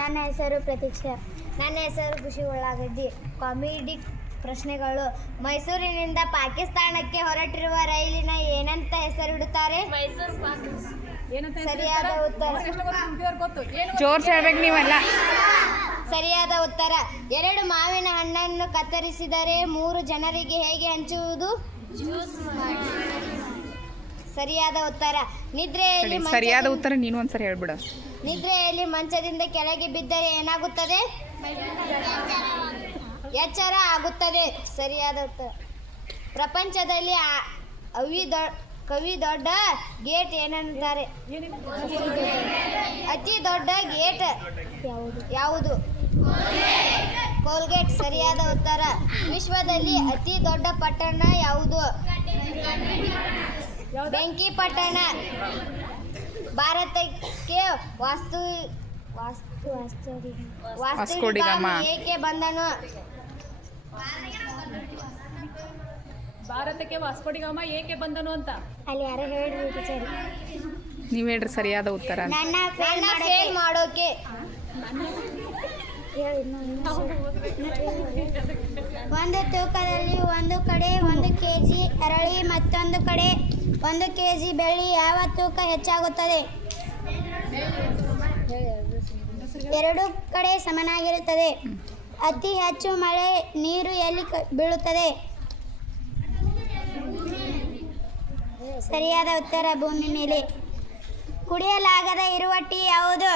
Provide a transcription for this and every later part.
ನನ್ನ ಹೆಸರು ಪ್ರತೀಕ್ಷಾ. ನನ್ನ ಹೆಸರು ಖುಷಿ ಉಳ್ಳಾಗಡ್ಡಿ. ಕಾಮಿಡಿ ಪ್ರಶ್ನೆಗಳು. ಮೈಸೂರಿನಿಂದ ಪಾಕಿಸ್ತಾನಕ್ಕೆ ಹೊರಟಿರುವ ರೈಲಿನ ಏನಂತ ಹೆಸರಿಡುತ್ತಾರೆ ಸರಿಯಾದ ಉತ್ತರ. ಜೋರ್ಸ್ ಹೇಳ್ಬೇಕು ನೀವಲ್ಲ. ಸರಿಯಾದ ಉತ್ತರ. ಎರಡು ಮಾವಿನ ಹಣ್ಣನ್ನು ಕತ್ತರಿಸಿದರೆ ಮೂರು ಜನರಿಗೆ ಹೇಗೆ ಹಂಚುವುದು? ಸರಿಯಾದ ಉತ್ತರ. ನಿದ್ರೆಯಲ್ಲಿ ಸರಿಯಾದ ಉತ್ತರ ನೀನು ಒಂದ್ಸರಿ ಹೇಳ್ಬಿಡ. ನಿದ್ರೆಯಲ್ಲಿ ಮಂಚದಿಂದ ಕೆಳಗೆ ಬಿದ್ದರೆ ಏನಾಗುತ್ತದೆ? ಎಚ್ಚರ ಆಗುತ್ತದೆ. ಸರಿಯಾದ ಉತ್ತರ. ಪ್ರಪಂಚದಲ್ಲಿ ಆ- ಅವಿ ದೊ- ಕವಿ ದೊಡ್ಡ ಗೇಟ್ ಏನಂತಾರೆ? ಅತಿ ದೊಡ್ಡ ಗೇಟ್ ಯಾವುದು? ಕೋಲ್ಗೇಟ್. ಸರಿಯಾದ ಉತ್ತರ. ವಿಶ್ವದಲ್ಲಿ ಅತಿ ದೊಡ್ಡ ಪಟ್ಟಣ ಯಾವುದು? ಬೆಂಕಿ ಪಟ್ಟಣ ಭಾರತಕ್ಕೆ ವಾಸ್ತು ವಾಸ್ತು ಗಾಮ. ಏಕೆ ಬಂದನು? ಭಾರತಕ್ಕೆ ವಾಸ್ಕೋಡಿಗಾಮ ಏಕೆ ಬಂದನು ಅಂತ? ಅಲ್ಲಿ ಯಾರೋ ಹೇಳ್ರಿ ಟೀಚರ್. ನೀವು ಹೇಳ್ರಿ ಸರಿಯಾದ ಉತ್ತರ ನನ್ನ ನನ್ನ ಫೇಲ್ ಮಾಡೋಕೆ. ಒಂದು ತೂಕದಲ್ಲಿ ಒಂದು ಕಡೆ ಒಂದು ಕೆಜಿ ಅರಳಿ ಮತ್ತೊಂದು ಕಡೆ ಒಂದು ಕೆಜಿ ಬೆಳ್ಳಿ ಯಾವ ತೂಕ ಹೆಚ್ಚಾಗುತ್ತದೆ? ಎರಡು ಕಡೆ ಸಮನಾಗಿರುತ್ತದೆ. ಅತಿ ಹೆಚ್ಚು ಮಳೆ ನೀರು ಎಲ್ಲಿ ಬೀಳುತ್ತದೆ? ಸರಿಯಾದ ಉತ್ತರ ಭೂಮಿ ಮೇಲೆ. ಕುಡಿಯಲಾಗದ ಇರುವ ಟೀ ಯಾವುದು?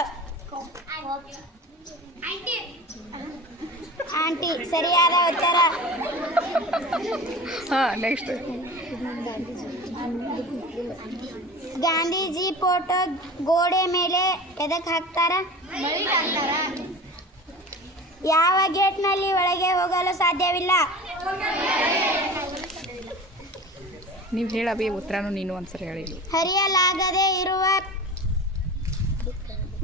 ಆಂಟಿ ಸರಿಯಾದ ಉತ್ತರ. ಹಾ ನೆಕ್ಸ್ಟ್ ಗಾಂಧೀಜಿ ಫೋಟೋ ಗೋಡೆ ಮೇಲೆ ಎದಕ್ಕೆ ಹಾಕ್ತಾರ? ಯಾವ ಗೇಟ್ನಲ್ಲಿ ಒಳಗೆ ಹೋಗಲು ಸಾಧ್ಯವಿಲ್ಲ? ನೀವು ಹೇಳಬಿ ಉತ್ತರನು ನೀನು ಒಂದ್ಸರಿ ಹೇಳಿ. ಹರಿಯಲಾಗದೆ ಇರುವ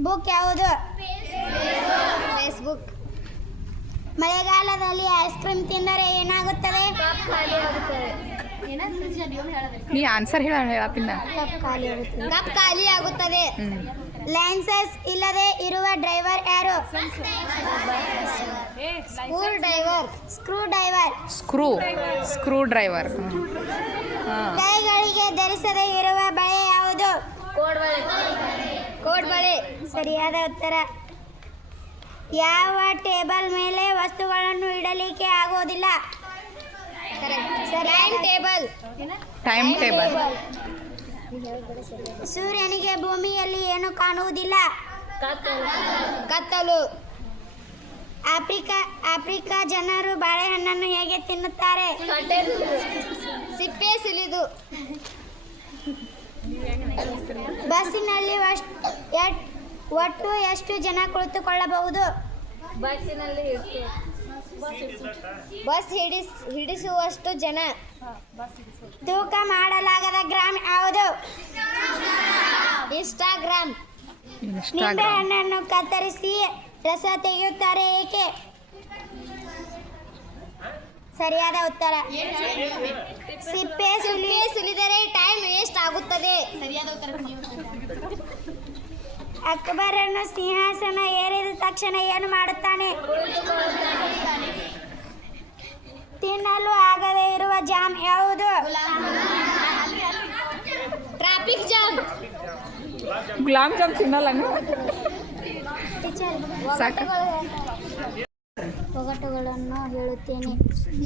ಬುಕ್ ಯಾವುದು? ಫೇಸ್ಬುಕ್ ಮಳೆಗಾಲದಲ್ಲಿ ಐಸ್ ಕ್ರೀಮ್ ತಿಂದರೆ ಏನಾಗುತ್ತದೆ? ನೀ ಆನ್ಸರ್ ಹೇಳ ಕಪ್ ಖಾಲಿ ಆಗುತ್ತದೆ. ಲೈನ್ಸಸ್ ಇಲ್ಲದೆ ಇರುವ ಡ್ರೈವರ್ ಯಾರು? Screw driver screw driver screw screw driver ಹಾಂ. ಕೈಗಳಿಗೆ ಧರಿಸದೆ ಇರುವ ಬಳೆ ಯಾವುದು? ಕೋಡ್ ಬಳೆ. ಸರಿಯಾದ ಉತ್ತರ. ಯಾವ ಟೇಬಲ್ ಆಗೋದಿಲ್ಲ ಟೈಮ್ ಟೇಬಲ್ ಟೈಮ್ ಟೇಬಲ್ ಸೂರ್ಯನಿಗೆ ಭೂಮಿಯಲ್ಲಿ ಏನು ಕಾಣುವುದಿಲ್ಲ? ಕತ್ತಲು. ಆಫ್ರಿಕಾ ಆಫ್ರಿಕಾ ಜನರು ಬಾಳೆಹಣ್ಣನ್ನು ಹೇಗೆ ತಿನ್ನುತ್ತಾರೆ? ಸಿಪ್ಪೆ ಸಿಲಿದು. ಬಸ್ಸಿನಲ್ಲಿ ಒಟ್ಟು ಎಷ್ಟು ಜನ ಕುಳಿತುಕೊಳ್ಳಬಹುದು? ಬಸ್ ಹಿಡಿಸ್ ಹಿಡಿಸುವಷ್ಟು ಜನ. ತೂಕ ಮಾಡಲಾಗದ ಗ್ರಾಮ್ ಯಾವುದು ಇನ್ಸ್ಟಾಗ್ರಾಮ್. ನಿಂಬೆ ಇನ್ಸ್ಟಾಗ್ರಾಮ್. ಹಣ್ಣನ್ನು ಕತ್ತರಿಸಿ ರಸ ತೆಗೆಯುತ್ತಾರೆ ಏಕೆ? ಸರಿಯಾದ ಉತ್ತರ. ಸಿಪ್ಪೆ ಸುಲಿ ಸುಲಿದರೆ ಟೈಮ್ ವೇಸ್ಟ್ ಆಗುತ್ತದೆ. ಅಕ್ಬರನ್ನು ಸಿಂಹಾಸನ ಏರಿದ ತಕ್ಷಣ ಏನು ಮಾಡುತ್ತಾನೆ? ತಿನ್ನಲು ಆಗದೇ ಇರುವ ಜಾಮ್ ಯಾವುದು? Traffic jam. ಗುಲಾಬ್ ಜಾಮ್ ತಿನ್ನಲ್ಲ ಸಾಕ. ಒಗಟುಗಳನ್ನು ಹೇಳುತ್ತೇನೆ.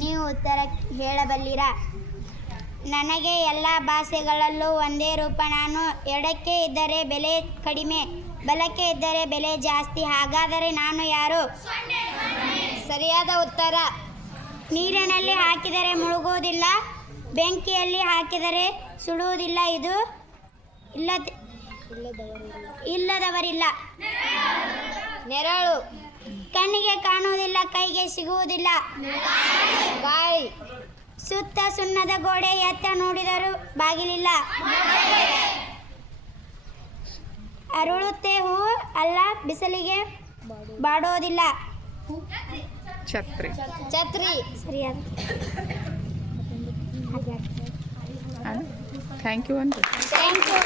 ನೀವು ಉತ್ತರ ಹೇಳಬಲ್ಲಿರಾ? ನನಗೆ ಎಲ್ಲ ಭಾಷೆಗಳಲ್ಲೂ ಒಂದೇ ರೂಪ. ನಾನು ಎಡಕ್ಕೆ ಇದ್ದರೆ ಬೆಲೆ ಕಡಿಮೆ. ಬಲಕ್ಕೆ ಇದ್ದರೆ ಬೆಲೆ ಜಾಸ್ತಿ, ಹಾಗಾದರೆ ನಾನು ಯಾರು? ಸರಿಯಾದ ಉತ್ತರ. ನೀರಿನಲ್ಲಿ ಹಾಕಿದರೆ ಮುಳುಗುವುದಿಲ್ಲ, ಬೆಂಕಿಯಲ್ಲಿ ಹಾಕಿದರೆ ಸುಡುವುದಿಲ್ಲ, ಇದು ಇಲ್ಲದ, ಇಲ್ಲದವರಿಲ್ಲ. ನೆರಳು. ಕಣ್ಣಿಗೆ ಕಾಣುವುದಿಲ್ಲ, ಕೈಗೆ ಸಿಗುವುದಿಲ್ಲ. ಗಾಳಿ. ಸುತ್ತ ಸುಣ್ಣದ ಗೋಡೆ ಎತ್ತ ನೋಡಿದರೂ ಬಾಗಿಲಿಲ್ಲ. ಅರಳುತ್ತೆ ಹೂ ಅಲ್ಲ ಬಿಸಿಲಿಗೆ ಬಾಡೋದಿಲ್ಲ. ಛತ್ರಿ. ಛತ್ರಿ. ಸರಿಯಾದ ಥ್ಯಾಂಕ್ ಯು ಅಂತ ಥ್ಯಾಂಕ್ ಯು